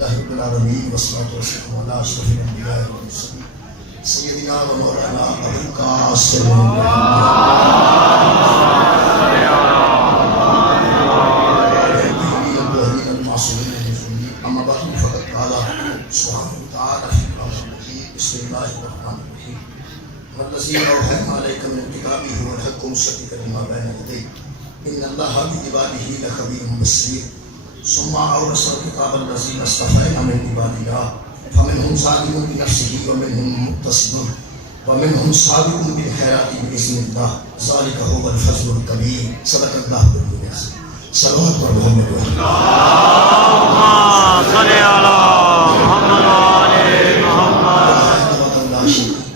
لله رب العالمين والصلاة والسلام على أشرف الأنبياء والمرسلين سيدنا ومولانا أبي القاسم أما بعد فقد قال سبحانه وتعالى في القرآن المجيد بسم الله الرحمن الرحيم والذي أوحينا عليك من الكتاب هو الحق مصدقا لما بين يديه إن الله بعباده لخبير بصير ثم أورثنا الكتاب الذين اصطفينا من عبادنا فمنهم ظالم بنفسه ومنهم مقتصد ومنهم سابق بالخيرات بإذن الله ذلك هو الفضل الكبير صدق الله العظيم صلوات محمد اللهم صل على محمد وعلى محمد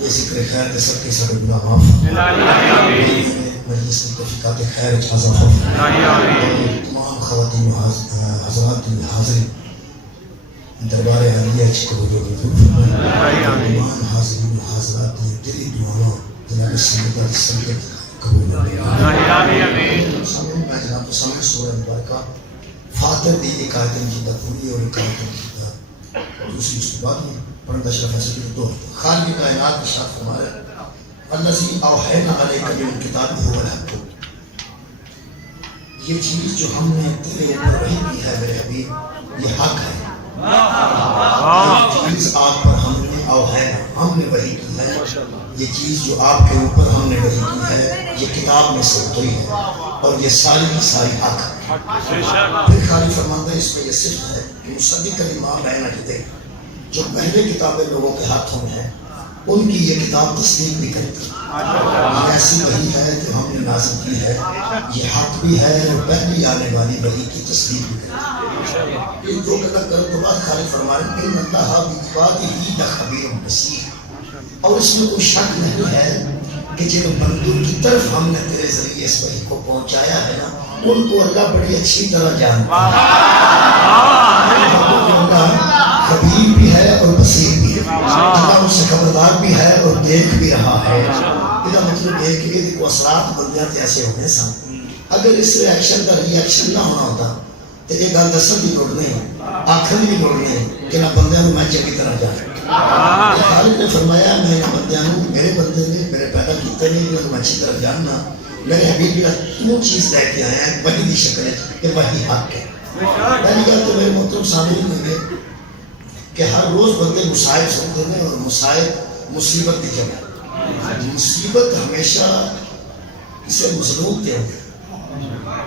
یہ ذکر خیر کے سب کے سب گناہ معاف مجلس التفقات خیر اضافہ تمام خواتین حضرات حاضرین دربار عالیہ کو جو حضور تمام حاضرین حاضرات دلی دعاؤں جناب سیدہ سنگت قبول آمین جناب سامنے سورہ مبارکہ فاتر دی ایک آیت جیدہ پوری اور ایک آیت جیدہ دوسری اس کے بعد میں پرندہ شرف ایسے کہ دو خالق کائنات کے ساتھ فرمایا الذی اوحینا علیک من الکتاب هو الحق یہ چیز جو ہم نے تیرے اوپر وحی کی ہے میرے حبیب یہ حق ہے چیز آپ پر ہم نے اوحینا ہم نے وحی کی ہے یہ چیز جو آپ کے اوپر ہم نے وحی کی ہے یہ کتاب میں سے اتری ہے اور یہ ساری کی ساری حق ہے پھر خالی فرماتا ہے اس میں یہ صرف ہے کہ مصدق لما بین یدیہ جو پہلے کتابیں لوگوں کے ہاتھوں میں ہیں ان کی یہ کتاب تصدیق بھی کرتی ہے یہ ایسی وحی ہے جو ہم نے نازل کی ہے یہ حق بھی ہے اور پہلی آنے والی وحی کی تصدیق بھی کرتی ہے یہ دو قطع کرنے کے بعد خالق فرما رہے ہیں ان اللہ بعبادہ لخبیر بصیر اور اس میں کوئی شک نہیں ہے کہ جن بندوں کی طرف ہم نے تیرے ذریعے اس وحی کو پہنچایا ہے نا ان کو اللہ بڑی اچھی طرح جانتا ہے خبیر بھی ہے اور بصیر بھی ہے اللہ ان سے خبردار بھی ہے اور دیکھ بھی رہا ہے یہ مطلب ہے کہ یہ اثرات بندیاں ایسے ہونے سن اگر اس ریاکشن کا ریاکشن نہ ہونا ہوتا تو یہ گل دسن بھی لوڑ نہیں آخر بھی لوڑ نہیں کہ نہ بندیاں میں چنگی طرح جانا خالق نے فرمایا میں بندیاں میرے بندے نے میرے پیدا کیتے نہیں کہ میں اچھی طرح جاننا میرے حبیب بھی وہ چیز لے کے آیا ہے وحی دی شکل ہے کہ وحی حق ہے پہلی گل تو میرے محترم سامعین ہوئی ہے کہ ہر روز بندے مصائب سنتے ہیں اور مصائب مصیبت کی جگہ مصیبت ہمیشہ کسی مظلوم تے ہوگی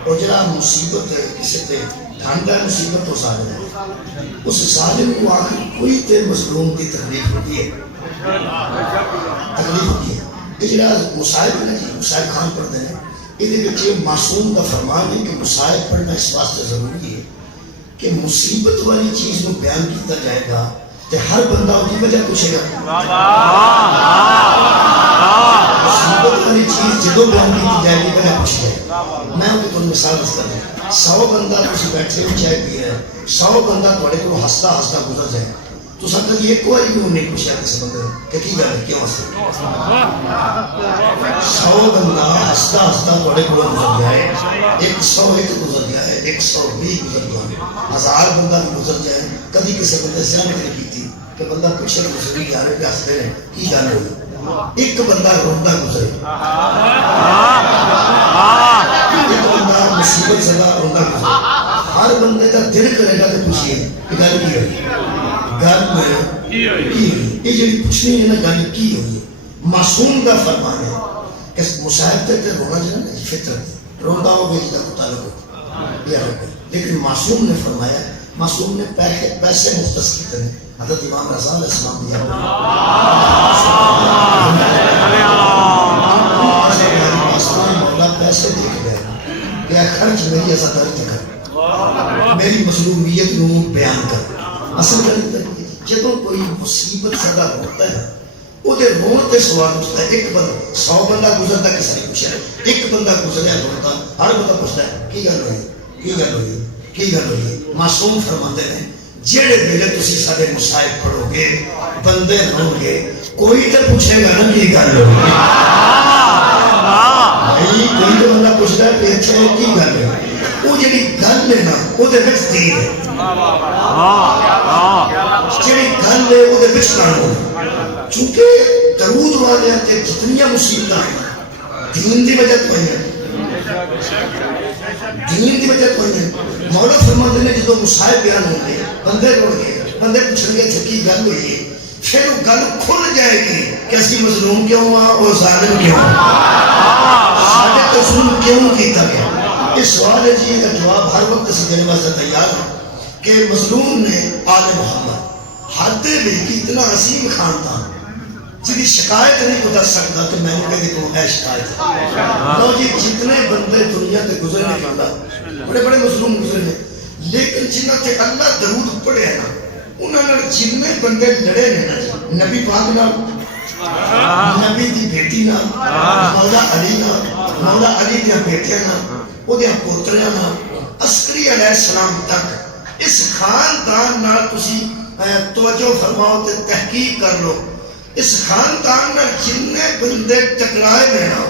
اور جڑا مصیبت کسی تے ڈھانڈا مصیبت تو ظالم ہے اس ظالم کو آخر کوئی تے مظلوم کی تکلیف ہوتی ہے یہ جڑا مصائب ہے نا جی مصائب خان پڑھتے ہیں یہ معصوم کا فرمان ہے کہ مصائب پڑھنا اس واسطے ضروری ہے کہ مصیبت والی چیز کو بیان کیتا جائے گا کہ ہر بندہ ان کی وجہ پوچھے گا مصیبت والی چیز جدو بیان کی جائے گی وجہ پوچھے گا میں ان کو مثال دستا ہوں 100 بندہ تسی بیٹھے ہو چائے پی رہے 100 بندہ تھوڑے کو ہستا ہستا گزر جائے تو سب تک ایک بار بھی نہیں پوچھا کسی بندے کہ کی گل کیوں ہستے 100 بندہ ہستا ہستا تھوڑے کو گزر جائے 101 گزر جائے 120 گزر جائے 1000 بندہ بھی گزر جائے کبھی کسی بندے سے نہیں کی تھی کہ بندہ پوچھے گزری جا رہے ہستے ہیں کی گل ہوئی ایک بندہ روندا گزرے ایک بندہ مصیبت زدہ روندا گزرے ہر بندے کا دل کرے گا تو پوچھئے کہ گل کی ہوئی گل میں یہ جو پوچھنی ہے نا گل کی ہوئی معصوم کا فرمان ہے کہ مصائب تے رونا جو ہے فطرت روندا ہو گئی جدا متعلق ہوتا لیکن معصوم نے فرمایا معصوم نے پیسے مختص کیتے ہیں حضرت امام رضا علیہ السلام دیا مولا پیسے دے کے گئے کہ خرچ میری عزاداری تک میری مظلومیت نو بیان کر اصل کر جدوں کوئی مصیبت زدہ ہوتا ہے وہ دے رون تے سوال پوچھتا ہے ایک بندہ 100 بندہ گزرتا کسی نے پوچھا ہے ایک بندہ گزریا روتا ہر بندہ پوچھتا ہے کی گل ہوئی کی گل ہوئی کی گل ہوئی معصوم فرماتے ہیں جڑے ویلے تسی سارے مصائب پڑھو گے بندے رہو گے کوئی تو پوچھے گا نا کی گل ہوئی کوئی تو بندہ پوچھتا ہے کہ اچھا کی گل ہے وہ جڑی گل ہے نا وہ دے وچ تیر ہے جڑی گل ہے وہ دے وچ قانون ہے چونکہ درود والے تے جتنی مصیبتاں ہیں دین دی وجہ تو ہیں دین دی وجہ تو ہیں مولا فرماتے ہیں جدو مصائب بیان ہوں گے بندے روڑ گئے بندے پوچھیں گے تھکی گل ہوئی ہے پھر وہ گل کھل جائے گی کہ اسی مظلوم کیوں ہوا اور ظالم کیوں سارے تو ظلم کیوں کیتا گیا اس سوال ہے جی کا جواب ہر وقت سے دینے واسطے تیار ہے کہ مظلوم نے آل محمد حد بھی کہ اتنا عظیم خاندان جی شکایت نہیں بتا سکتا تو میں نے کہتے کہ وہ ہے شکایت لو جی جتنے بندے دنیا کے گزرنے کے بعد بڑے بڑے مظلوم گزرنے لیکن جنہ تے اللہ درود پڑھے ہیں نا انہوں نے جتنے بندے لڑے ہیں نا نبی پاک نام نبی دی بیٹی نام مولا علی نام مولا علی دیا بیٹیاں نام وہ دیا پوتریاں نام عسکری علیہ السلام تک اس خاندان نال تسی توجہ فرماؤ تے تحقیق کر لو اس خاندان نال جتنے بندے ٹکرائے میں نا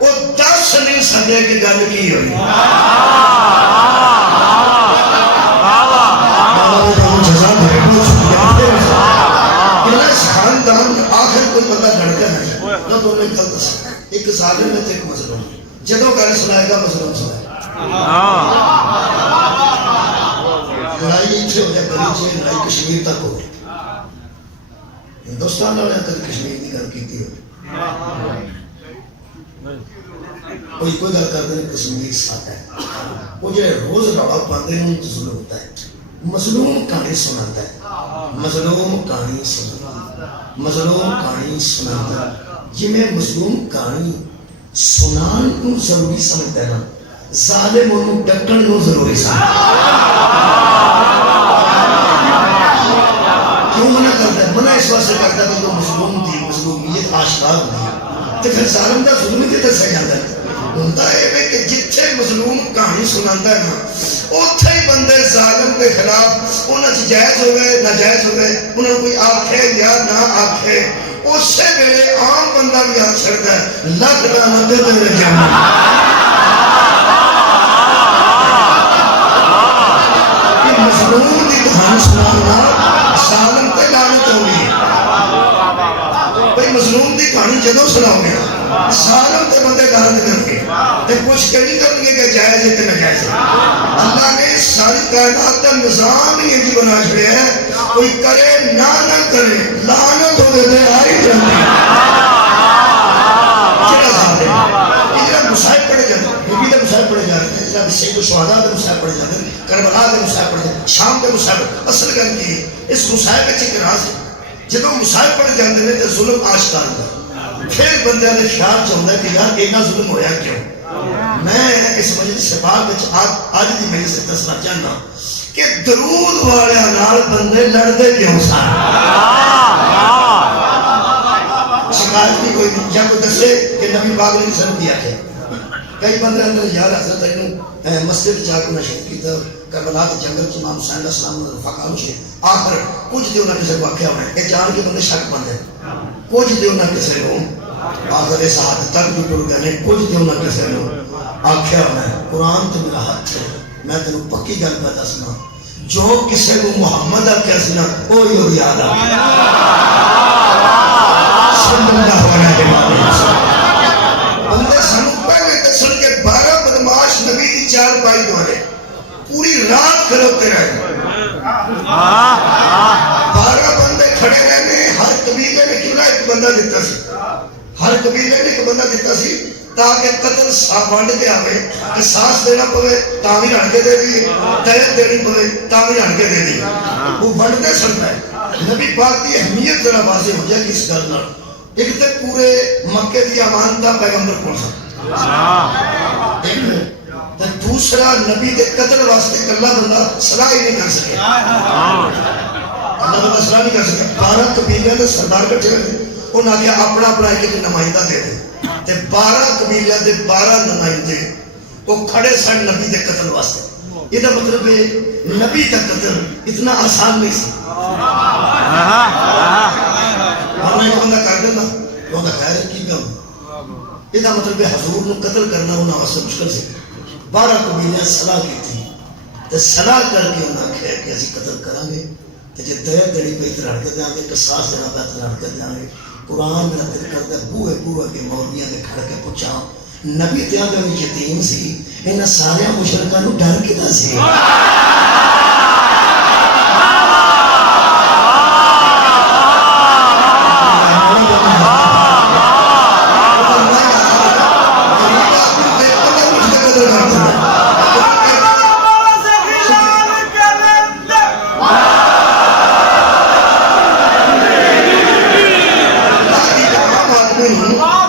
وہ 10 نہیں سکے کہ گل کی ہوئی خاندان آخر کوئی بندہ لڑکا نہیں نہ تو انہیں غلط سکتا ایک ظالم ہے تو ایک مظلوم جدو گل سنائے گا مظلوم سنائے لڑائی اتنے ہو جائے گلی چاہیے لڑائی کشمیر تک ہو ہندوستان والے کبھی کشمیر کی گل کی ہو کوئی کوئی گل کرتے ہیں کشمیر ساتھ ہے وہ جو روز روڑا پاندے ہیں ان ظلم ہوتا ہے مظلوم کہانی سناتا ہے مظلوم کہانی سناتا ہے مظلوم کہانی سناتا ہے یہ میں مظلوم کہانی سنان کو ضروری سمجھتا ہے نا ظالم انہوں ڈکڑ کو ضروری سمجھتا کیوں منع کرتا ہے منع اس واسطے کرتا ہے کہ جو مظلوم تھی مظلومیت آشکار ہوئی تو پھر ظالم کا ظلم ہی دسیا جاتا ہے ہوتا ہے کہ جتھے مظلوم کہانی سناتا ہے نا اتھے ہی بندے ظالم کے خلاف انہاں سے جائز ہوئے ناجائز ہوئے انہاں کوئی آنکھے یا نہ آنکھے اس سے میرے عام بندہ بھی آ سکتا ہے لگ لعنت میرے جانا کہ مظلوم کی کہانی سنانا ظالم پہ لعنت ہوگی بھئی مظلوم کی کہانی جدوں سناؤ گے ظالم تے بندے لعنت کر کے تے پوچھ کے نہیں کریں گے کہ جائز ہے کہ ناجائز ہے اللہ نے ساری کائنات کا نظام ہی یہ بنا چھڑیا ہے کوئی کرے نہ کرے لعنت ہو دے آئی جاندی چلا ظالم اجرا مصائب پڑے جاتے ہیں نبی دے مصائب پڑے جاتے ہیں اجرا سید الشہداء دے مصائب پڑے جاتے ہیں کربلا دے مصائب پڑے جاتے ہیں شام دے مصائب اصل گل کی اس مصائب اچھی راز ہے جدوں مصائب پڑے جاتے ہیں تو ظلم آشکار ہوتا ہے پھر بندے نے خیال چاہتا ہے کہ یار اینا ظلم ہویا کیوں میں اس مجلس سے بعد آج دی مجلس سے دسنا چاہنا کہ درود والے نال بندے لڑتے کیوں سارے شکایت بھی کوئی نہیں یا کوئی دسے کہ نبی پاک نے سن دیا ہے کئی بندے اندر یار حضرت انہوں مسجد جا کے نشید کی تھا کربلا کے جنگل کی امام حسین علیہ السلام نے رفقا سے آخر کچھ دیو نہ کسی کو آکھیا ہوئے یہ جان کے بندے شک بندے کچھ دیو نہ کسی کو آخر اس حد تک بھی ٹر گئے کچھ دیو نہ کسی کو آکھیا ہوئے قرآن تو میرا ہاتھ ہے میں تینوں پکی گل پہ دسنا جو کسی کو محمد آکھیا سنا وہی ہو یاد آ صلی اللہ علیہ وسلم بندے سنو پہلے دسن کے 12 بدماش نبی کی 4 پائی دوارے پوری رات کھڑوتے رہے 12 بندے کھڑے رہنے ہر قبیلے میں کیوں نہ ایک بندہ دیتا سی ہر قبیلے میں ایک بندہ دیتا سی تاکہ قتل وانڈ کے آوے قصاص دینا پوے تاوی رن کے دے دی دیت دینی پوے تاوی رن کے دے دی وہ وانڈتے سنتا ہے نبی پاک کی اہمیت ذرا واضح ہو جائے کہ اس گل نال ایک تے پورے مکے دی امانتہ پیغمبر کون سا ایک دوسرا نبی کے قتل واسطے اللہ بندہ صلاح ہی نہیں کر سکے اللہ بندہ صلاح نہیں کر سکے 12 قبیلے نے سردار کٹھے ہوئے انہوں نے اپنا اپنا ایک نمائندہ دے دے تے 12 قبیلے دے 12 نمائندے وہ کھڑے سن نبی کے قتل واسطے یہ مطلب ہے نبی کا قتل اتنا آسان نہیں سی ورنہ ایک بندہ کر دینا وہ خیر کی گم یہ مطلب ہے حضور نے قتل کرنا انہوں واسطے مشکل سے 12 قبیلیاں صلاح کی تھی تے صلاح کر کے انہاں کہا کہ اسی قتل کریں گے تے جے دیا دڑی پہ اترڑ کے دیں گے قصاص دینا پہ اترڑ کے دیں گے قرآن میرا دل کرتا ہے بوئے بوئے کے مولویاں دے کھڑ کے پوچھا نبی تیاں دے یتیم سی انہاں سارے مشرکاں نو ڈر کیتا سی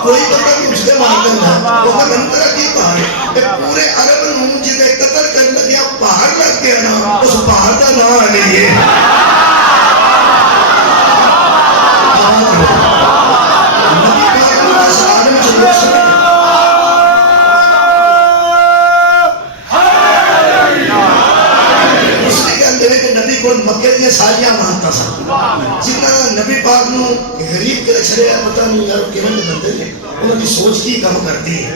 کوئی بندہ بھی اس کے مانتا ہے وہ منترا کی پہاڑ پورے عرب نو جدے قتل کرنے لگیا پہاڑ لگ گیا نا اس پہاڑ کا نام علی ہے نبی پاک نے اسلام میں چلو سکے اس نے کہا دے کہ نبی کو مکہ دیا سالیاں مانتا سا جتنا نبی پاک نو غریب کے چھڑے پتہ نہیں یار کیون دے بندے نے انہوں کی سوچ کی کم کرتی ہے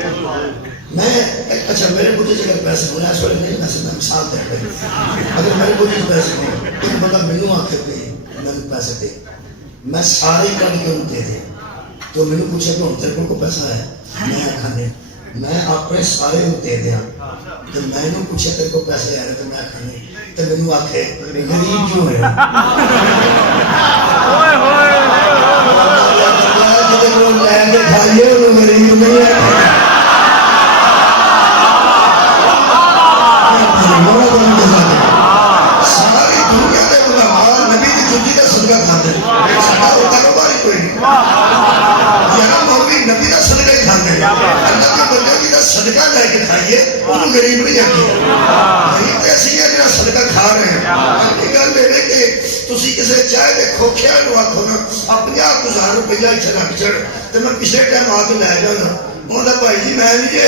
میں اچھا میرے مجھے جگہ پیسے ہونا اس والے نہیں پیسے میں مثال دے رہے اگر میرے مجھے پیسے ہوں ایک بندہ مینو آ کے پہ میں پیسے دے میں سارے کر کے انہوں دے دیں تو میں نے پوچھا کہ تیرے کو پیسہ ہے میں کھانے میں اپنے سارے انہوں دے دیا تو میں نے پوچھا تیرے کو پیسے آ رہے تو میں کھانے تو میں نے آکھے غریب کیوں ہے لے کے کھائیے انہوں غریب نہیں ہے ساری دنیا دے علماء نبی دی جنجی دا صدقہ کھاتے ہیں سارا وہ کاروباری کوئی نہیں یہاں مولوی نبی دا صدقہ ہی کھاتے ہیں اللہ کے بندے کی دا صدقہ لے کے کھائیے انہوں غریب نہیں ہے غریب ایسی ہے جنہاں صدقہ کھا رہے ہیں یہ گل میرے کہ تسی کسے چاہے دے کھوکھیا نو آکھو نا اپنی آپ گزار روپیہ چھنا پچھڑ تو میں پچھلے ٹائم آ کے لے جانا انہوں نے بھائی جی میں نہیں یہ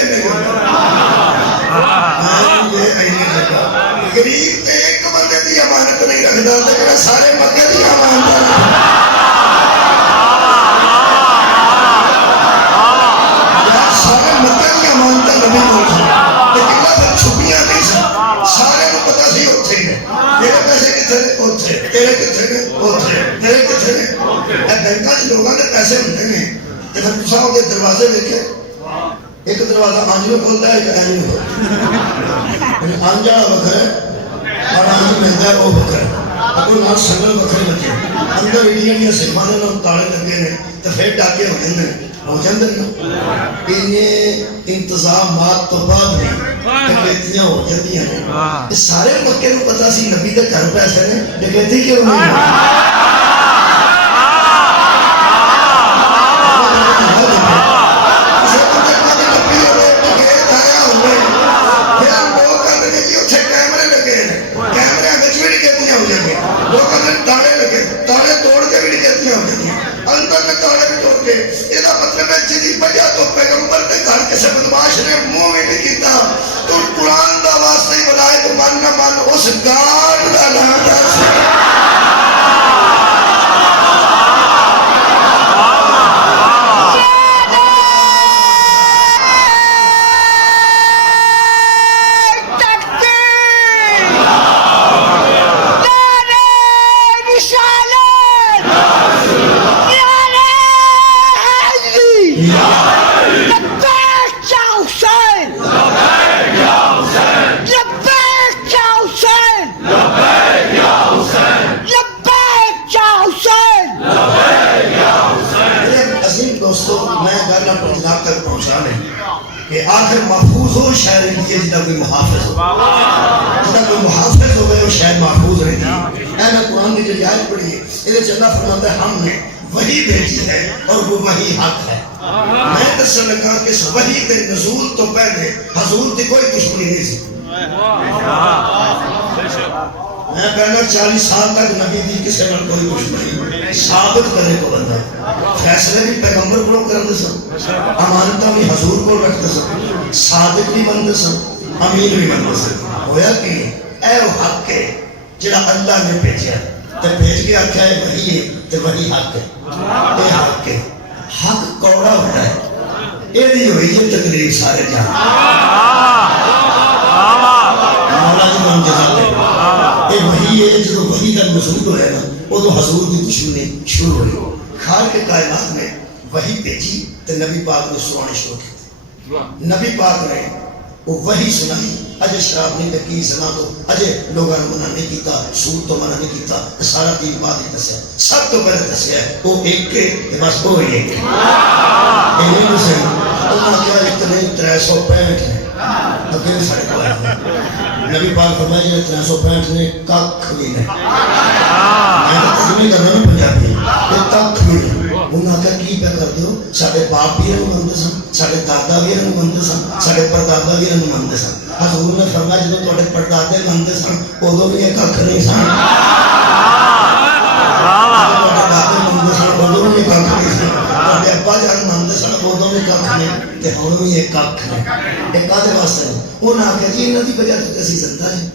غریب تے ایک بندے دی امانت نہیں رکھدا تے جڑا سارے مکے دی امانت سارے مکے دی امانت نبی کول سی تے کلا پھر چھپیاں نہیں سن سارے کو پتہ سی اوتھے نے تیرے پیسے کتھے نے اوتھے تیرے کتھے نے اوتھے تیرے کتھے نے اے بینکاں وچ لوگاں دے پیسے ہوندے نے تے پھر تساں او دے دروازے ویکھے ایک دروازہ آنج میں کھولتا ہے ایک آنج میں کھولتا ہے آنجا وکر ہے اور آنج میں ہے وہ وکر ہے اپنے نال سنگل وکر لگے اندر انڈین یا سلمانے نام تاڑے لگے نے تو پھر ڈاکے ہو جاندے ہو جاندے نا انہیں انتظامات تو بعد نہیں ڈکیتیاں ہو جاتی ہیں سارے مکے کو پتا سی نبی دے گھر پیسے نے ڈکیتی کیوں نہیں کسی بدماش نے منہ میں نہیں کیتا تو قرآن دا واسطے ہی بلائے تو من نہ من اس گاڑ دا ناٹا آخر محفوظ ہو شاید لیے جنہا کوئی محافظ ہو جنہا کوئی محافظ ہو گئے وہ شاید محفوظ رہتی ہے اے قرآن کی جو آیت پڑھی ہے یہ چلا فرماتا ہے ہم نے وہی بھیجی ہے اور وہ وہی حق ہے میں دسن لگا کہ اس وحی کے نزول تو پہلے حضور کی کوئی دشمنی نہیں سی میں کہنا 40 سال تک نبی دی کسی میں کوئی دشمنی ثابت کرنے کو بندہ فیصلے بھی پیغمبر کو کرتے سن امانتہ بھی حضور کو رکھتے سن صادق بھی بنتے سن امین بھی بنتے سن ہویا کہ اے حق ہے جڑا اللہ نے بھیجا تے بھیج کے آکھیا ہے وہی ہے تے وہی حق ہے اے حق ہے حق کوڑا ہوتا ہے یہ ہوئی ہے تقریر سارے جہاں وجود ہوئے نا وہ تو حضور کی دشمنی شروع ہوئی. خالق کائنات نے وہی بھیجی تو نبی پاک نے سنانے شروع کی. نبی پاک نے وہ وہی سنائی. اجے شراب نہیں لگی زنا تو اجے لوگوں نے منع نہیں کیتا, سود تو منع نہیں کیتا, سارا دین بعد ہی دسیا. سب تو پہلے دسیا وہ ایک کے بس وہ ہی ایک ہے. اللہ کیا اتنے 365 ہیں اگے سارے کو ہے. نبی پاک فرمایا جی 365 نے کھ بھی نہیں. میں ترجمہ کرنا نہیں پنجابی, یہ کھ بھی نہیں. انہوں نے کی پہ کر دیو, سارے باپ بھی انہوں منتے سن, سارے دادا بھی انہوں منتے سن, سارے پردادا بھی انہوں منتے سن. حضور نے فرمایا جب تھوڑے پردادے منتے سن ادو بھی یہ کھ نہیں سن. دادے منتے سن ادو بھی کھ نہیں سن. ابا جان منتے سن ادو بھی کھ نہیں تے ہن بھی یہ کھ نہیں. یہ کدے واسطے انہوں نے آخیا جی انہوں کی وجہ تو اسی زندہ ہیں,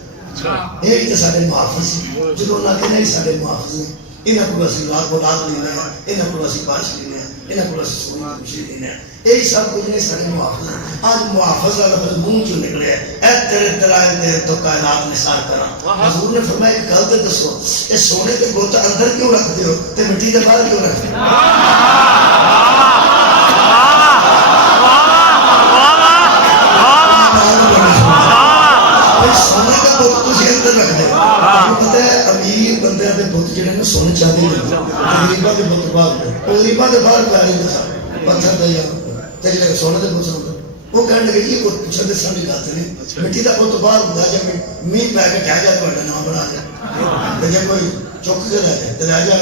یہ تو سارے محافظ ہیں. جب انہوں نے کہنا سارے محافظ ہیں, یہاں کو اسی رات بولاد لینا ہے, یہاں کو اسی بارش لینا ہے, یہاں کو اسی سونی خوشی لینا ہے. یہی سب کچھ نہیں سارے محافظ ہیں. آج محافظ والا لفظ منہ چوں نکلے اے تیرے دلائل دے تو کائنات نثار کراں. حضور نے فرمایا کہ گل تے دسو یہ سونے کے بت اندر کیوں رکھتے ہو تے مٹی کے باہر کیوں رکھتے ہو؟ سونے کا بت تسی اندر رکھ دے. پتہ ہے امیر بندے دے بت جڑے نے سونے چاندی دے, غریباں دے بت باہر, غریباں دے باہر پیاری دے پتھر دے یا تے جڑے سونے دے بت سن وہ کہنے لگے جی کوئی پوچھن دے سن گل نہیں. مٹی دا بت باہر ہوندا جے مینہ پے کے ڈہ جائے تہاڈا نام بنا کے, تے جے کوئی چک کے رہ جائے تے رہ جائے.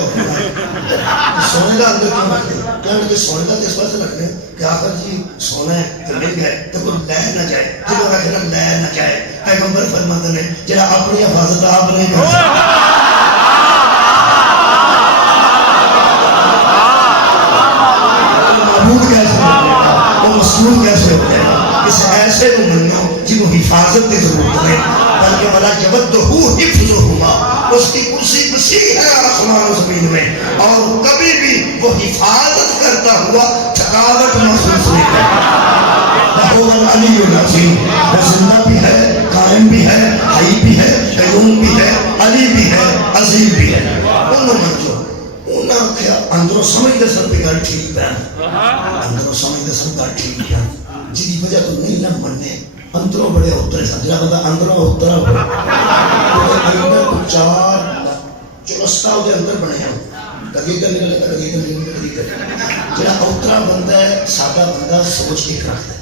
سونے دا اندر کیوں رکھتے؟ کہنے لگے سونے دا اس واسطے رکھنے کہ آخر جی سونا ہے تو مل گئے تو کوئی لے نہ جائے. جب رکھنا لے نہ جائے. پیغمبر فرماتے ہیں جڑا اپنی حفاظت آپ نہیں کر سکتا معبود کیسے ہوتے ہیں, وہ مسلول کیسے ہوتے ہیں. اس ایسے کو منو جن کو حفاظت کی ضرورت ہے, بلکہ بلا جبدہو حفظہما, اس کی کرسی وسیع ہے آسمان و زمین میں, اور کبھی بھی وہ حفاظت کرتا ہوا تھکاوٹ محسوس نہیں کرتا. وہ العلی العظیم, وہ زندہ بھی ہے, قائم بھی ہے, حی بھی ہے, قیوم بھی ہے, علی بھی ہے, عظیم بھی ہے. انہوں منجو انہوں کیا اندروں سمجھتے سن پہ گھر ٹھیک ہے, اندروں سمجھتے سن گھر ٹھیک ہے, جی وجہ تو نہیں نہ مننے. اندروں بڑے اترے سن, جہاں بندہ اندروں اترا ہو اندر 4 چلستا وہ اندر بنے ہو, کدی کدی نکلے کدی کدی کدی کدی. جہاں اترا بندہ ہے سادہ بندہ سوچ ایک رکھتا ہے,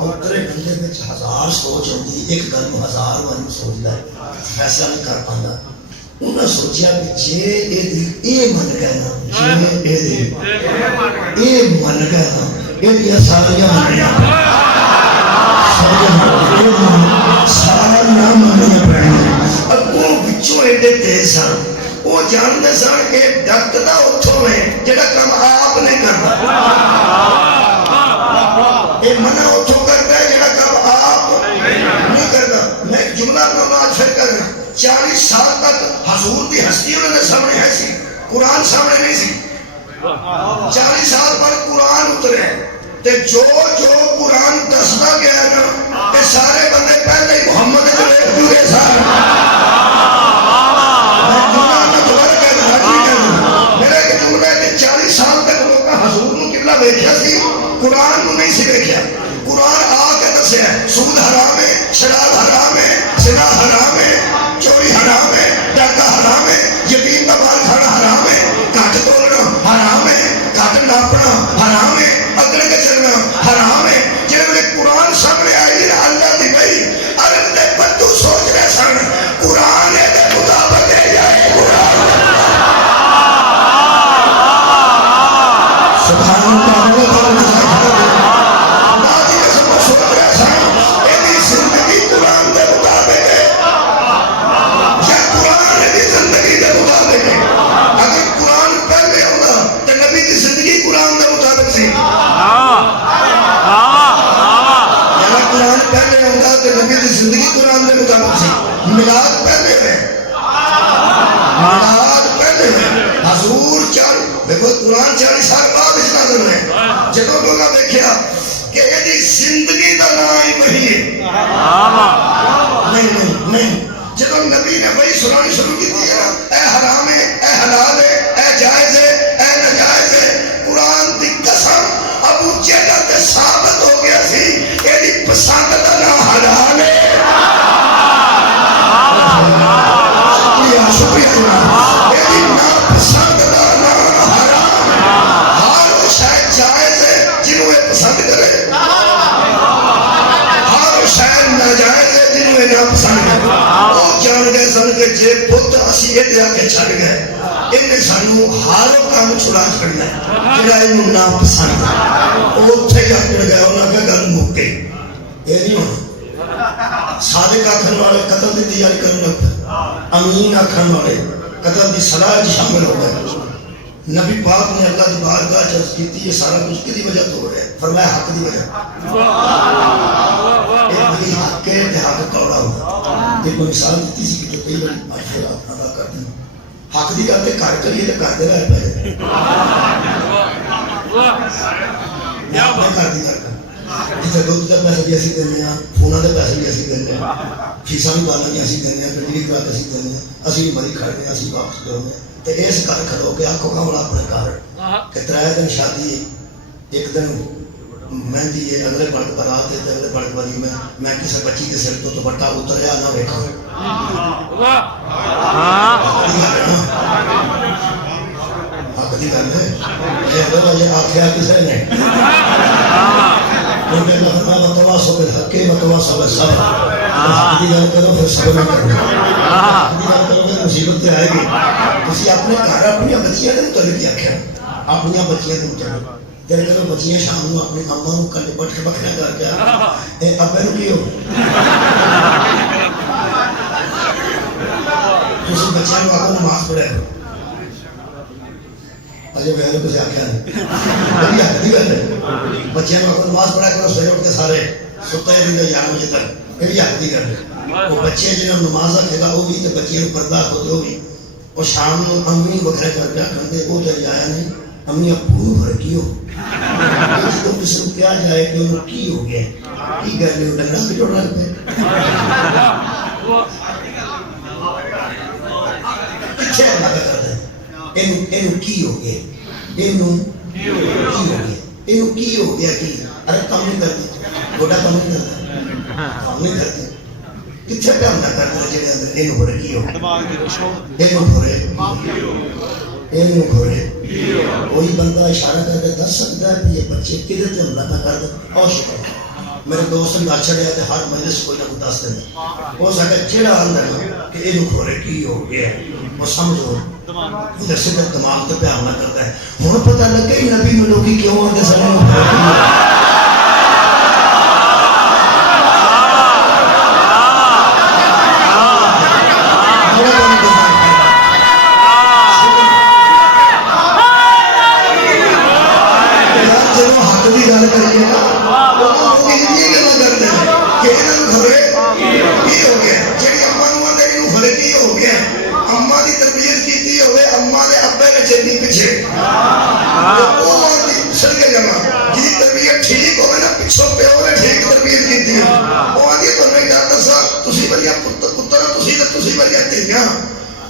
اترے بندے میں 1000 سوچ ہوتی, ایک گل میں 1000 بار سوچتا ہے, فیصلہ نہیں کر پاتا. انہوں نے سوچا کہ جے یہ من گیا نا, جے یہ من گیا نا, یہ ساریاں منیا سارا منیا پڑیں. اگوں بچوں ایڈے تیز سن, وہ جانتے سن کہ ڈاکٹر اتوں ہے جہاں کام آپ نہیں کرتا, یہ منع اتوں کرتا ہے جہاں کام آپ نہیں کرتا. میں ایک جملہ اپنا آج پھر کر رہا, 40 سال تک حضور کی ہستی انہوں نے سامنے ہے سی, قرآن سامنے نہیں سی. 40 سال پر قرآن اترے تے جو قرآن دستا گیا نا تے سارے بندے پہلے ہی محمد جو ایک جوئے سارے. میں جملہ اپنا دوبارہ کہہ رہا ہوں, میرا ایک جملہ ہے کہ 40 سال تک لوگ حضور نو قبلہ دیکھا سی, قرآن نو نہیں سی دیکھا. قرآن آ کے دسے سود حرام ہے, شراب حرام ہے, زنا حرام ہے, چوری حرام ہے, ڈاکہ حرام ہے, یتیم کا بال کھانا حرام ہے, کاٹ تولنا حرام ہے, کاٹ ناپنا حرام ہے, اگلے کے چلنا حرام ہے. جب نے قرآن سامنے آئی نا اللہ دی بھائی عرب دے بدو سوچ رہے سن قرآن ہے دے مطابق ہے جائے قرآن. سبحان اللہ زندگی قرآن کے مطابق سی. میلاد پہلے ہے, میلاد پہلے ہے. حضور دیکھو قرآن 40 سال بعد اس نازل ہے. جب لوگوں نے دیکھا کہ یہ زندگی کا نام ہی وہی ہے, نہیں نہیں نہیں, جب نبی نے وہی سنانی شروع کی ہے نا، اے حرام ہے، اے حلال ہے، اے جائز ہے، اے ناجائز ہے، قرآن دی قسم ابو جہل تے ثابت ہو گیا سی ایدی پسند دا نام حلال ہے۔ شکریہ جناب، ایدی ناپسند دا نام حرام ہے۔ ہر وہ شاید جائز ہے جنہوں یہ پسند کرے، ہر شاید ناجائز ہے جنہوں یہ ناپسند کرے۔ وہ جان گئے سن کہ جے بت اسی یہ دیا کے چھڑ گئے، انہیں سانو ہر کام چھڑا چھڑنا ہے جڑا انہوں ناپسند ہے۔ وہ اتھے جا کر گئے انہوں نے گل مک گئی، یہ نہیں ہونا۔ صادق آکھن والے قتل دی تیاری کرنے لگتے، امین آکھن والے قتل دی صلاح شامل ہو گئے۔ نبی پاک نے اللہ دی بارگاہ عرض کیتی یہ سارا کچھ کدی وجہ تو ہو رہا ہے؟ فرمایا حق دی وجہ۔ ایک حق کے حق کوڑا ہوا، ایک مثال دیتی سی کہ کئی بار ماشاءاللہ ادا کر دیں حق دی گل تے کر کریے تے کرتے رہ پے کر دی گل جتنے دودھ کے پیسے بھی اسی دینے ہیں، فونوں کے پیسے بھی اسی دینے ہیں، فیساں بھی پالن بھی اسی دینے ہیں، گڈی کی کراتے اسی دینے ہیں، اسی بھی مری کھڑنے ہیں، اسی واپس کرنے ہیں۔ تے اس گھر کھڑو کے آکھو کاملا اپنے گھر کہ 3 دن شادی، ایک دن مہندی ہے، اگلے بڑک برات ہے، اگلے بڑک بری میں کسی بچی کے سر تو دوپٹہ اتریا نہ دیکھا۔ حق دی گل ہے، یہ آخیا کسے نے؟ کیونکہ لفظہ بتواصو بالحق بتواصو بالصبر۔ حق دی گل کرو پھر صبر نہ کرو، حق دی گل کرو گے مصیبت تے آئے گی۔ تسی اپنے گھر اپنی بچیاں دے متعلق آکھیا، اپنی بچیاں دے متعلق تیرے کلو بچیاں شام نو اپنی اماں نو کلے پٹ کے بکھنا کر کے اے ابے نو کی ہو تسی بچیاں نو آکھو نماز پڑھیا کرو۔ اجے میں نے کچھ آخیا نہیں، بچیاں کو نماز پڑھا کرو سویرے اٹھ کے سارے ستا ہے 11 بجے تک، یہ بھی حق دی گل ہے۔ وہ بچے جنہوں نماز رکھے گا وہ بھی تے بچے کو پردہ ہوتے ہو بھی، اور شام کو امی وغیرہ کر کے آخر دے وہ جائے آیا نہیں امی ابو فرقی ہو جب کسی کو کیا جائے کہ انہوں کی ہو گیا کی گل ہے وہ ڈنگرا بھی جوڑ لگتے کچھے اللہ کا کرتا ہے اینو کی ہو گیا، اینو کی ہو گیا، اینو کی ہو گیا کہ ارے کم نہیں کرتے، گوڑا کم نہیں کرتا، کم نہیں کرتے، کتھے پہ ہم نہ کرتے ہیں جنہیں اندر اینو بھرے کی ہو گیا، اینو بھرے، کوئی بندہ اشارہ کر کے دس سکتا ہے کہ یہ بچے کدھر تے حملہ نہ کر دیں، اور شکر میرے دوست نے اچھا لیا تھے ہر مجلس کوئی نہ کوئی دس دیں ہو سکتا جڑا اندر کہ اینو بھرے کی ہو گیا، وہ سمجھو ادھر سے دماغ تے پہ حملہ کرتا ہے۔ ہوں پتہ لگے نبی ملوکی کیوں آتے سنے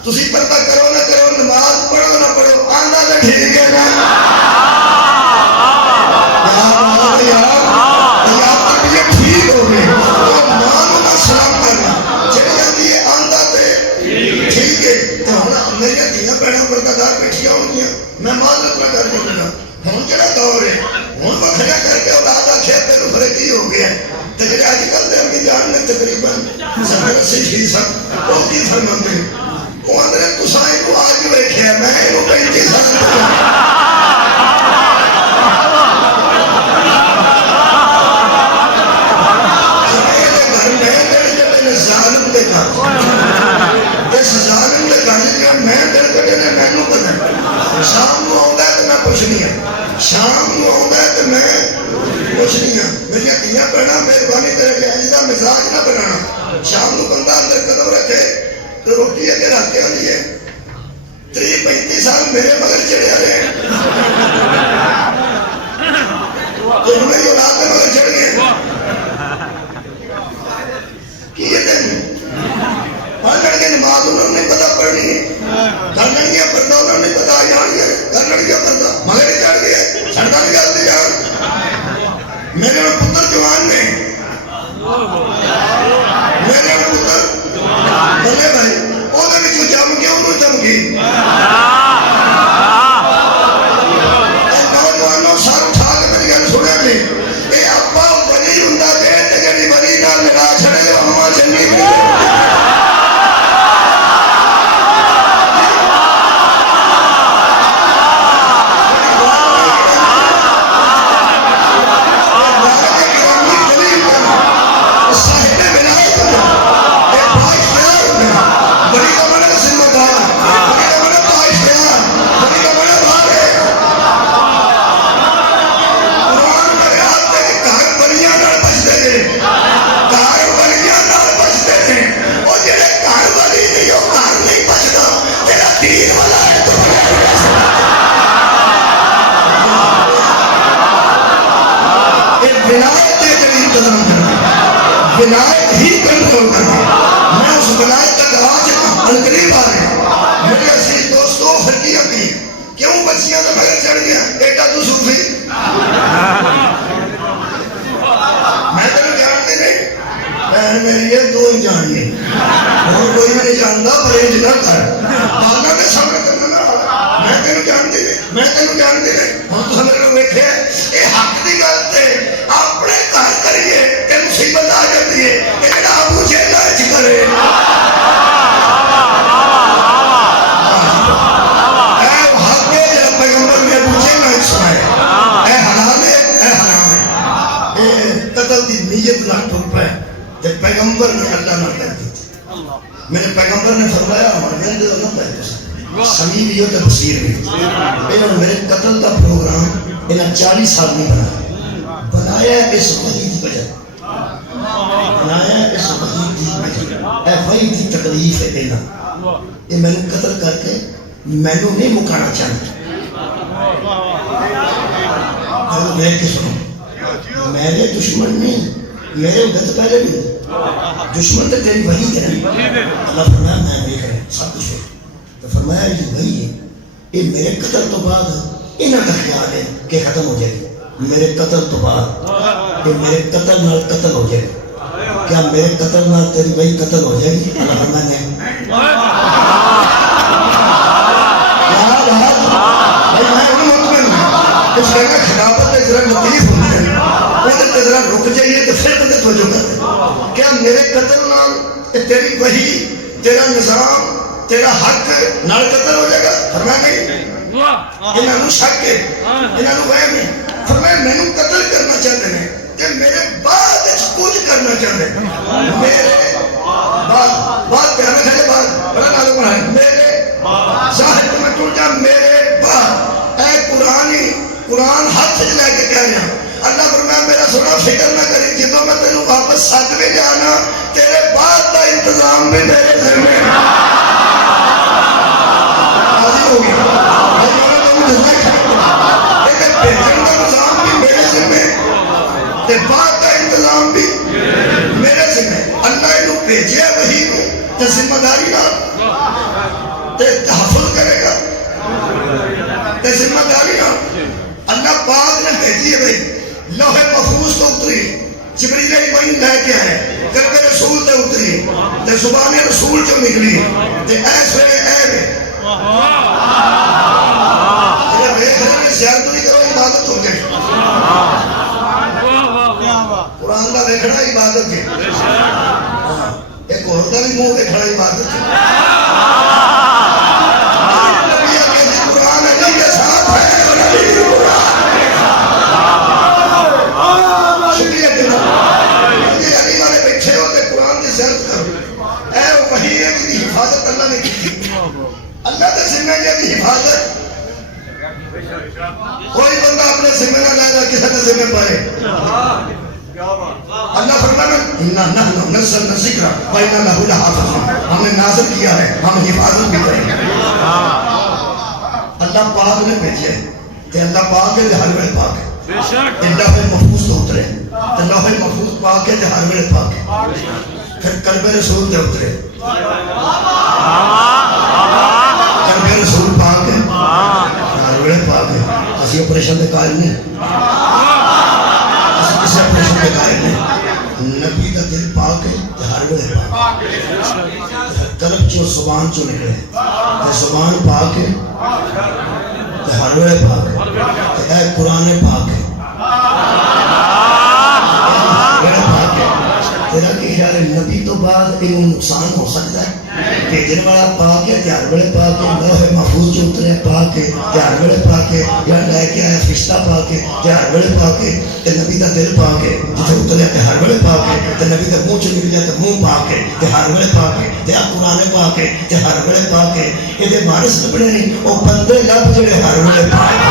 تسی پردہ کرو نہ کرو، نماز پڑھو نہ پڑھو، آندہ تو ٹھیک ہے نا یا تربیت ٹھیک ہو گئی تو مانو نہ سلام کرنا چلے جاتی ہے آندہ تے ٹھیک ہے۔ تو میری دینہ پہنا پردہ دار بیٹھیا ہوں گیا میں مال اپنا کر دوں ہوں جڑا دور ہے ہوں بکھریا کر کے اولاد آخیا تیرے فرقی ہو گیا تو جڑے آج کل دے ہمیں جان میں تقریباً 70-80% وہ کی فرماتے ہیں وہ اندر تسائیں کو آج بیٹھے ہیں میں وہ 35 سال ظالم دے گھر اس ظالم دے گھر میں دل کٹے نے میں نو پتہ شام نو آؤں تو میں کچھ نہیں ہوں، شام نو آؤں تو میں کچھ نہیں ہوں۔ میری دھیاں پڑھنا مہربانی کرے کہ اج دا مزاج نہ بنانا، شام نو بندہ اندر قدم رکھے تو روٹی اگے رکھ کے آنی ہے 30-35 سال میرے مگر چڑھے رہے تو میری اولاد کے مگر چڑھ گئے کی یہ دن کوئی جاننے اور کوئی میں نہیں جانتا پرہیز نہ کر آگا کے سامنے کرنا نہ میں تینوں جانتے ہیں میں تینوں جانتے ہیں ہم تو ہمیں لوگ دیکھے یہ حق کی گل تے اپنے گھر کریے کہ مصیبت آ جاتی ہے کہ جڑا ابو جہل اچ کرے پیغمبر نے اللہ نہ کہہ دی میرے پیغمبر نے فرمایا سمیع بھی ہو تو بصیر بھی انہوں نے میرے قتل کا پروگرام انہوں 40 سال نہیں بنایا اس وحی کی وجہ بنایا اس وحی کی وجہ اے وحی کی تکلیف ہے انہوں یہ میں نے قتل کر کے میں نے نہیں مکانا چاہتا میں کہ سنو میرے دشمن نہیں میرے ادھر پہلے بھی دشمن تو تیری وہی ہے اللہ فرمایا میں دیکھ رہا سب کچھ ہے تو فرمایا یہ وہی ہے یہ میرے قتل تو بعد انہاں کا خیال ہے کہ ختم ہو جائے گی میرے قتل تو بعد کہ میرے قتل نال قتل ہو جائے گی کیا میرے قتل نال تیری وہی قتل ہو جائے گی اللہ فرمایا نہیں بھائی میں انہوں مطمئن ہوں اس جگہ خلافت ہے ذرا لطیف ہوتی ہے ذرا رک جائیے تو پھر بندے توجہ کرتے کیا میرے قتل نال تیری وحی تیرا نظام تیرا حق نال قتل ہو جائے گا فرمایا نہیں انہوں نے شک ہے انہوں نے وہم ہے فرمایا میں نے قتل کرنا چاہتے ہیں کہ میرے بعد کچھ کرنا چاہتے ہیں میرے بعد پہ ہمیں کہتے بعد بڑا نالوں بنا ہے میرے ظاہر میں ٹوٹ جا میرے بعد اے قرآن ہاتھ سے لے کے کہہ رہا اللہ فرمایا میرا سونا فکر نہ کری جدو میں تینوں واپس ساتھ میں جانا تیرے بعد کا انتظام بھی میرے ذمہ راضی ہو گیا لیکن بہتر کا نظام بھی میرے ذمہ تے بعد کا انتظام بھی میرے ذمہ اللہ انہوں بھیجے وہی نو تے ذمہ داری نہ تے تحفظ کرے گا تے ذمہ داری نہ اللہ پاک نے بھیجی ہے بھائی لوح محفوظ تو اتری جبریل امین لے کے آئے قلب رسول تے اتری تے زبان رسول جو نکلی تے ایسے اے اگر دیکھ رہے ہیں زیادہ نہیں کرو عبادت ہو جائے قرآن کا دیکھنا عبادت ہے ایک اور کا بھی منہ دیکھنا عبادت ہے قرآن علی کے ساتھ ہے اللہ کے ذمہ کی حفاظت کوئی بندہ اپنے ذمہ نہ لائے گا کسی کے ذمہ پائے اللہ فرمایا اِنَّا نَحْنُ نَزَّلْنَا الذِّكْرَ وَإِنَّا لَهُ لَحَافِظُونَ ہم نے نازل کیا ہے ہم حفاظت بھی کریں گے اللہ پاک نے بھیجے کہ اللہ پاک ہے ہر ویلے پاک ہے لوح محفوظ تو اترے لوح محفوظ پاک ہے ہر ویلے پاک ہے پھر قلب رسول تے اترے قلب رسول پاک ہے ہر ویلے پاک ہے اسی آپریشن کے قائل نہیں کسی آپریشن کے قائل نہیں نبی کا دل پاک ہے ہر ویلے پاک ہے قلب جو زبان چو نکلے زبان پاک ہے ہر ویلے پاک ہے اے قرآن پاک ہے تیرا کہ خیال ہے نبی تو بعد انہوں نقصان ہو سکتا ہے بھیجن والا پاک ہے ہر ویلے پاک ہے لوح محفوظ جو اترے پاک ہے ہر ویلے پاک ہے یا لے کے آیا فرشتہ پاک ہے ہر ویلے پاک ہے نبی کا دل پاک ہے جتنے اترے ہر ویلے پاک ہے نبی کا منہ چ نکلیا تو منہ پاک ہے ہر ویلے پاک ہے قرآن پاک ہے ہر ویلے پاک ہے یہ وارث لبنے نہیں وہ بندے لب جڑے ہر ویلے پاک ہے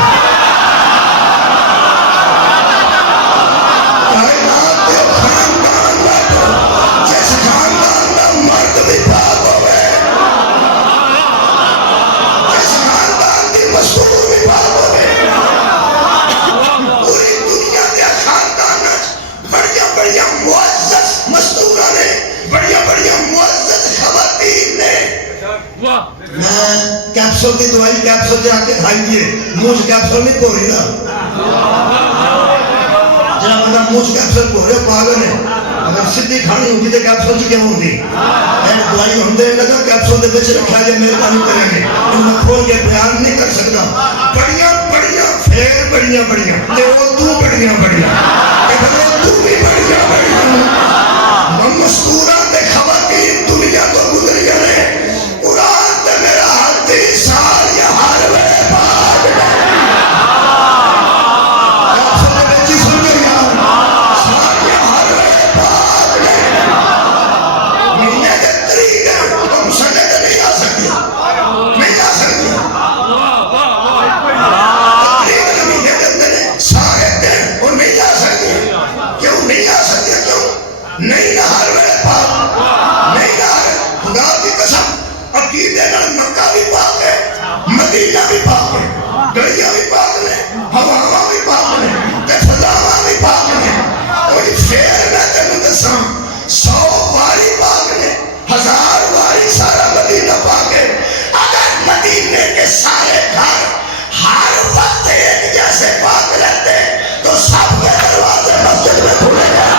کیپسول کی دوائی کیپسول سے آ کے کھائیے منہ سے کیپسول نہیں پو رہی نا جناب بندہ منہ سے کیپسول پو رہے پاگل ہے اگر سیدھی کھانی ہوتی تو کیپسول کیا ہوتی دوائی ہوں لگا کیپسول کے بچ رکھا جائے مہربانی کریں گے میں کھول کے بیان نہیں کر سکتا بڑیاں بڑیاں پھر بڑیاں بڑیاں تو بڑیاں بڑیاں تو بھی بڑیاں بڑیاں مستورہ دے خواتین دنیا کو گزریاں نے قرآن تے میرا حدی سال یا ہر وے پاک کیپسول کے بچی سن گئے یار سال یا ہر وے پاک مہینے کے ترین تم سجے تے نہیں آ سکتی نہیں آ سکتی تقریب کے مہینے کے اندر سارے دن اور نہیں آ سکتی کیوں نہیں آ سکتی کیوں نہیں نہ ہر وے پاک نہیں نہ خدا کی قسم عقیدے نال مکہ بھی پاک ہے مدینہ بھی پاک ہے گلیاں بھی پاک نے ہواواں بھی پاک نے تے فضاواں بھی پاک نے اور پھر میں تینوں دساں 100 واری پاک نے 1000 واری سارا مدینہ پاک ہے اگر مدینے کے سارے گھر ہر وقت ایک جیسے پاک رہتے تو سب کے دروازے مسجد میں کھلے گئے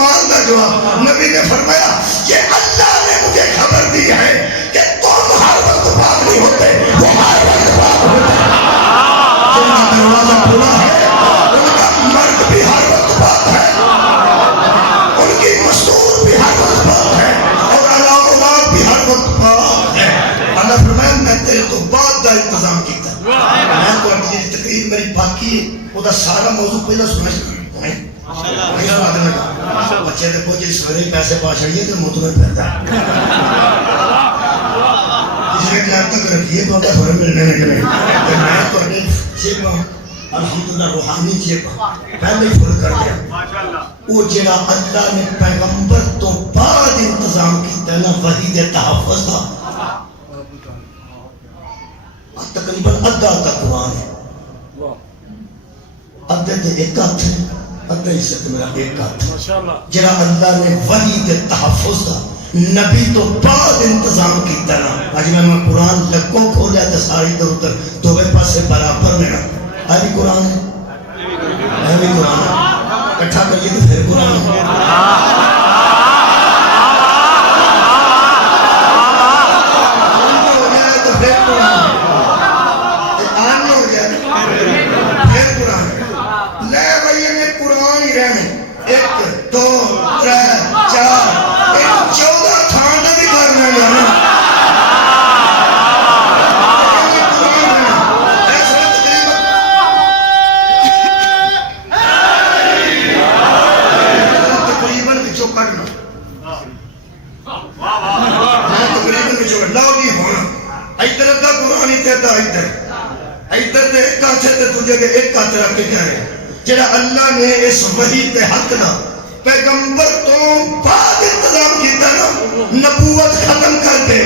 نبی نے فرمایا کہ اللہ نے مجھے خبر دی ہے کہ تم ہر وقت پاک نہیں ہوتے وہ ہر وقت پاک ہوتے جن کا دروازہ کھلا ہے ان کا مرد بھی ہر وقت پاک ہے ان کی مستور بھی ہر وقت پاک ہے اور اولاد بھی ہر وقت پاک ہے اللہ فرمایا میں تیرے تو بعد کا انتظام کیتا میں تو اپنی تقریر میری پاکی ہے وہ دا سارا موضوع پہلا سنا چاہتا بچے دیکھو جی سویرے پیسے پا چڑیے تو مطمئن پھرتا ہے کسی نے ٹائم تک رکھیے تو آپ تھوڑے ملنے لگے میں تو چیک الحمدللہ روحانی چیک پہلے ہی فل کر دیا وہ جڑا اللہ نے پیغمبر تو بعد انتظام کیتا ہے نا وحی دے تحفظ دا تقریباً ادھا قرآن ہے ادھے تے ایک ہاتھ ہے ادھا ہی سے میرا ایک ہاتھ جڑا اللہ نے وحی دے تحفظ دا نبی تو بعد انتظام کیتا نا آج میں قرآن لگوں کھولیا تے ساری در ادھر دوے پاسے برابر لینا آج بھی قرآن ہے بھی قرآن ہے کٹھا کریے تو پھر قرآن ہے تو پھر قرآن ہے آن ہو جائے پھر قرآن ہے لے بھائی میں قرآن ہی رہنے 1 2 3 4 14 تھان بھی کرنا جانا جڑا اللہ نے اس وحی تے حق نا پیغمبر تو بعد انتظام کیتا نا نبوت ختم کر کے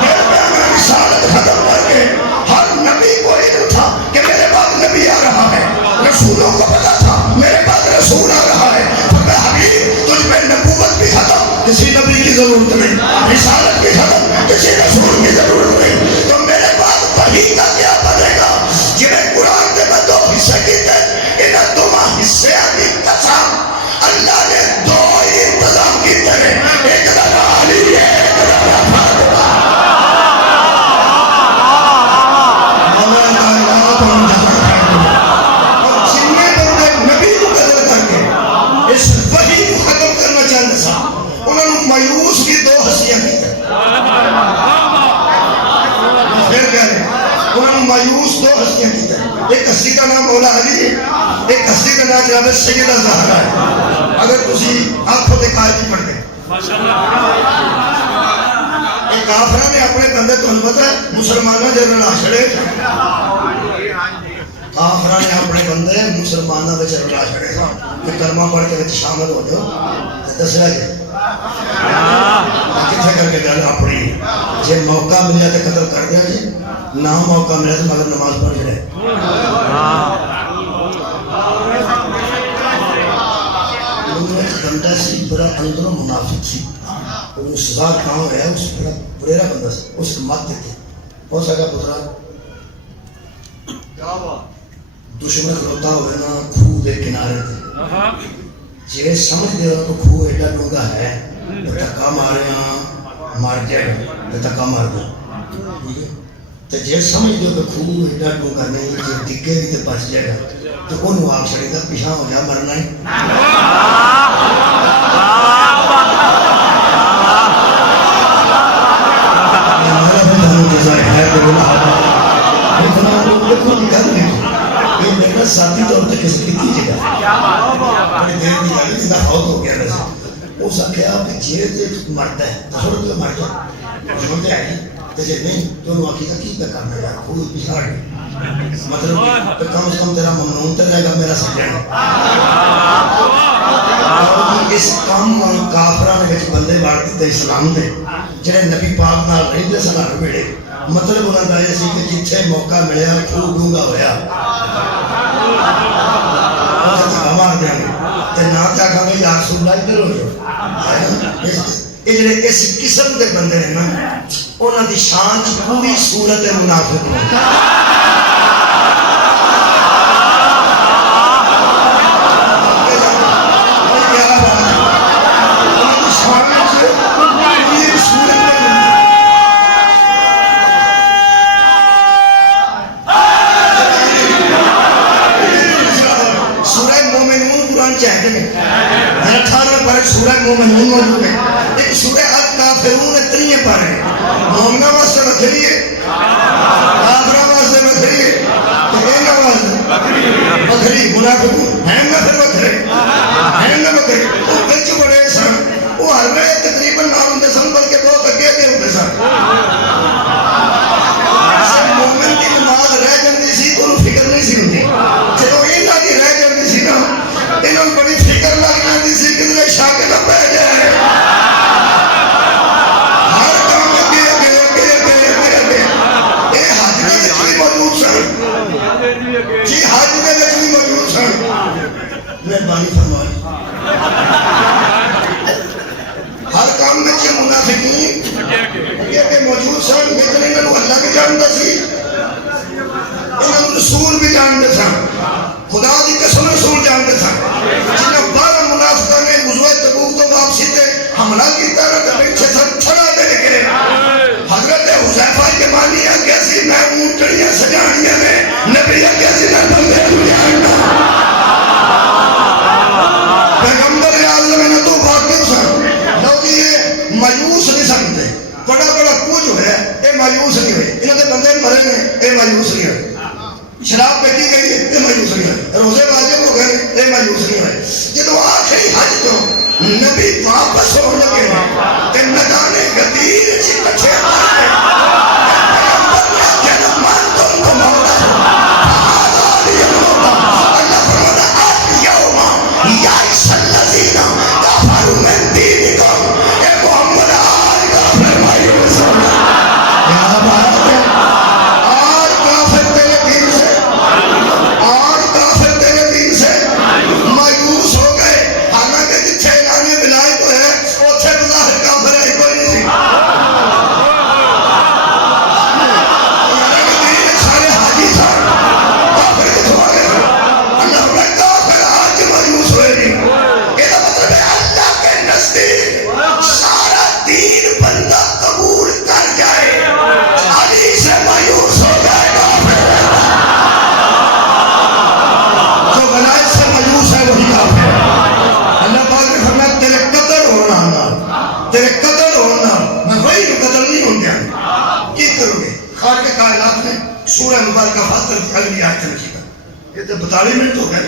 پھر میں رسالت ختم کر کے ہر نبی کو علم تھا کہ میرے بعد نبی آ رہا ہے رسولوں کو پتا تھا میرے بعد رسول آ رہا ہے فرمایا حبیب تجھ میں نبوت بھی ختم کسی نبی کی ضرورت نہیں رسالت بھی ختم کسی رسول کی ضرورت نہیں تو میرے بعد وحی کا کیا بنے گا جنہیں قرآن کے میں 2 حصے کیتے انہیں 2 حصے کی قسم اللہ نے 2 ہی انتظام کیتے ہیں ایک دفعہ علی ہے ایک دفعہ فاطمہ اللہ تعالیٰ تو ہم جہاں کھائیں اور جنہیں بندے نبی کو قدر کر کے اس وحی کو ختم کرنا چاہتے تھا انہوں نے مایوس کی 2 حصیاں کیتے دنیا جناب سیدہ زہرا ہے اگر تسی آنکھوں دے قائدی پڑھ دیں ایک کافرہ نے اپنے بندے تو پتہ ہے مسلمانوں جنرل آشڑے کافرہ نے اپنے بندے مسلمانوں میں جنرل آشڑے کہ کلمہ پڑھ کے شامل ہو جاؤ دس لگے کتنے کر کے گل اپنی جی موقع ملیا تو قتل کر دیا جی نہ موقع ملیا تو مگر نماز پڑھ جائے ایک بندہ سی بڑا اندروں منافق سی انہوں سزا کام ہوا اس بڑا بریرا بندہ سی اس کو مت دیتے ہو سکا پترا دشمن کھلوتا ہوئے نا کھو دے کنارے تھے جی سمجھ دے تو کھو ایڈا ڈونگا ہے دھکا مارے ہاں مار جائے دھکا مار دو تو جی سمجھ دے کہ کھو ایڈا ڈونگا نہیں جی ڈگے بھی تو بچ جائے گا تو انہوں آگ چڑھے گا پیچھا ہو جا مرنا ہی یہ میرا ذاتی طور پر کسی کی جگہ بڑی دیر بھی آگئی جنہ خوت ہو گیا رہا اس آکھیا کہ جیرے تے مرتا ہے تو چھوڑ دے مرتا ہے جمعتے آئی تو جے نہیں تو انہوں آکھی کا کی پہ کرنا ہے خوب پچھاڑ مطلب کہ کم از کم تیرا ممنون تے رہے گا میرا سجن اس کام کافران نے بندے بارتی تے اسلام دے جنہیں نبی پاک نال رہی دے سنا روڑے مطلب انہوں نے سی کہ جتھے موقع ملیا خوب ڈونگا ہویا مار دیں گے تے نہ کیا کہا گے یا رسول اللہ ادھر ہو جاؤ یہ جڑے اس قسم کے بندے ہیں نا انہوں دی شان پوری صورت منافق ہو سورہ مومنون موجود ہے ایک سورہ الکافرون اتنی پر ہے مومنہ واسطے بکھری ہے کافرہ واسطے بکھری ہے تکینہ واسطے بکھری منافقون ہیں نہ پھر بکھرے ہیں نہ بکھرے وہ بچ بڑے سن وہ ہر میں تقریباً نہ ہوندے سن بلکہ بہت اگے دے ہوندے سن مومن کی نماز رہ جاندی سی تو انہوں فکر نہیں سی ہوندی جب انہاں دی رہ جاندی سی نا انہوں بڑی فکر لگ جاندی سی کدھر شاک نہ پہ جائے ہر کام اگے اگے اگے اگے اگے اگے اے حج میں بھی موجود سن جی حج میں بھی موجود سن مہربانی فرمائی ہر کام میں چھ منافقین اگے اگے موجود سن لیکن انہوں اللہ بھی جانتا سی انہوں رسول بھی جانتے سن خدا دی قسم رسول جانتے سن جنہاں 12 منافقہ نے غزوہ تبوک تو واپسی تے حملہ کیتا نہ تے پیچھے سن چھڑا دے کے حضرت حذیفہ یمانی کیسی میں اونٹڑیاں سجانیاں نے نبی کیسی نہ بندے دنیا پیغمبر اعظم نے تو واقف سن لوگ یہ مایوس نہیں سنتے بڑا بڑا کچھ ہے اے مایوس نہیں ہوئے انہوں نے بندے مرے نے اے مایوس نہیں ہوئے شراب پہ کی گئی ہے مایوس نہیں ہے روزے واجب ہو گئے مایوس نہیں ہے جدو آخری حج تو نبی واپس ہو لگے تے ندانے غدیر چی کچھے آئے پیغمبر نے جنم مان تم کو مولا آزادی مولا اللہ فرمانا آت یوما یا سلذینا کافر من دینکم اے محمد آج کافر مایوس ہونا کیا بات ہے آج کافر تیرے دین سے آج کافر تیرے دین سے مایوس ہو گئے حالانکہ جتھے اعلان ولایت تو ہے اتھے بظاہر کافر ہے کوئی نہیں سی سارے حاجی تھا کافر کتوں آ گئے اللہ نے کافر آج مایوس ہوئے نہیں یہ مطلب ہے اللہ کے نزدیک سارا دین بندہ قبول کر جائے علی سے مایوس ہو جائے کافر جو ولایت سے مایوس ہے وہی کافر اللہ پاک نے فرمایا تیرے قتل ہونا تیرے قتل ہونا میں وہی قتل نہیں ہوں گیا کی کرو گے خالق کائنات نے سورہ مبارکہ فاتر کی اگلی آیت لکھی ہے یہ تو 42 منٹ ہو گئے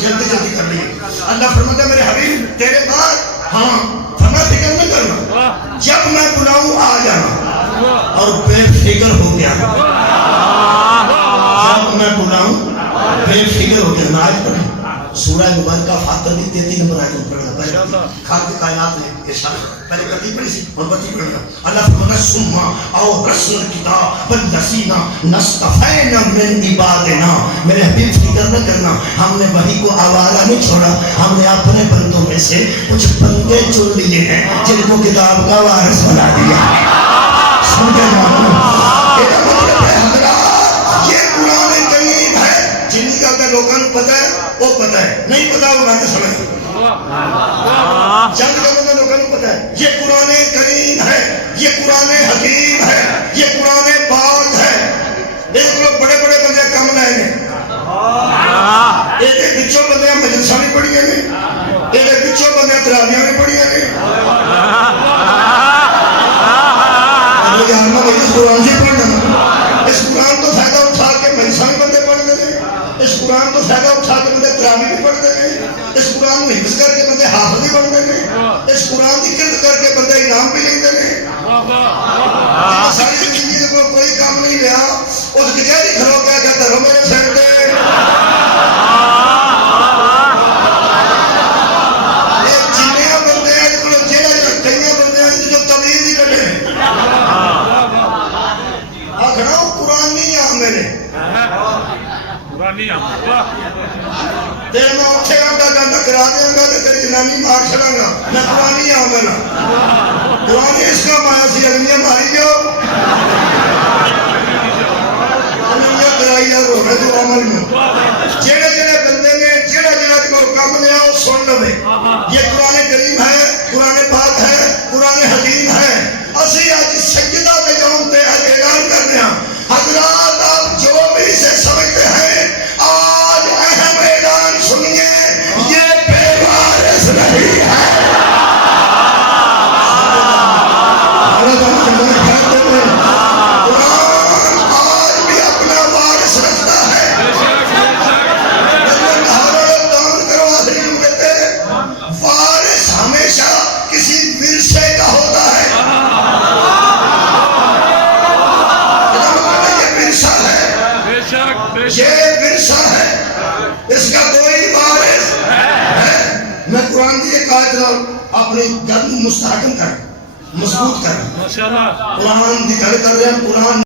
جلدی کر لیے. اللہ فرماتا ہے میرے حبیب تیرے پاس ہاں فرما فکر نہ کرنا, جب میں بلاؤں آ جانا اور بے فکر ہو گیا. جب میں بلاؤں بے فکر ہو گیا. آج پڑھیں سورہ مبارکہ فاتر کی 33 نمبر آیت میں پڑھنا. پہلے خالق کائنات نے ارشاد پہلے کتی پڑھی سی اور بتی پڑھنا. اللہ فرماتا ثم او رسل الکتاب والذین نصطفینا من عبادنا. میرے حبیب فکر نہ کرنا, ہم نے وحی کو آوارہ نہیں چھوڑا, ہم نے اپنے بندوں میں سے کچھ بندے چن لیے ہیں جن کو کتاب کا وارث بنا دیا. سمجھے یہ مطلب ہے حضرات یہ قرآن کریم ہے. جن کا کہ لوگوں کو پتہ ہے وہ پتہ ہے, نہیں پتہ وہ باتیں سمجھ. چند لوگوں کو پتہ ہے یہ قرآن کریم ہے, یہ قرآن حکیم ہے, یہ قرآن پاک ہے. ایک لوگ بڑے بڑے بندے کم لائے ہیں, ایک بچوں بندے مجلساں نہیں پڑھیے نے, ایک بچوں بندے تراویحاں نہیں پڑھیے نے. اس قرآن سے پڑھنا, اس قرآن کو فائدہ اٹھا کے مجلساں بھی بندے پڑھتے ہیں, اس قرآن کو فائدہ اٹھا کے بندے تراویح بھی پڑھتے ہیں, اس قرآن کو حفظ کر کے بندے حافظ بھی بنتے ہیں, اس قرآن کی قدر کر کے بندے انعام بھی لیتے ہیں. ساری زندگی کو کوئی کام نہیں لیا, اس کچہری کھلو کے کہتا رہو میرے سر پہ. جنیا بندے ہیں کئی بندے ہیں جو تمیز ہی کٹے آخنا قرآن نہیں آ میرے تیرے میں اٹھے گا گانا کرا دیا گا تو تیری جنانی مار چڑا گا. میں قرآن آ میرا قرآن اس کا مایا سی اگلیاں ماری جو اگلیاں کرائی جا رو ہے جو عمل میں جڑے جڑے بندے نے جڑا جڑا کو کام لیا وہ سن لو. یہ قرآن کریم ہے, قرآن پاک ہے, قرآن حکیم ہے. اسی آج سجدہ کے جوم پہ اعلان کرنے ہیں حضرات آپ جو بھی اسے سمجھتے ہیں آج اہم اعلان سنیے, یہ بے وارث نہیں ہے. قرآن آج بھی اپنا وارث رکھتا ہے. وارث ہمیشہ کسی ورثے کا ہوتا ہے. یہ ورثہ ہے, اس کا کوئی وارث ہے. میں قرآن کی ایک آیت اپنی گھر مستحکم کر مضبوط کر قرآن کی گھر کر رہے ہیں. قرآن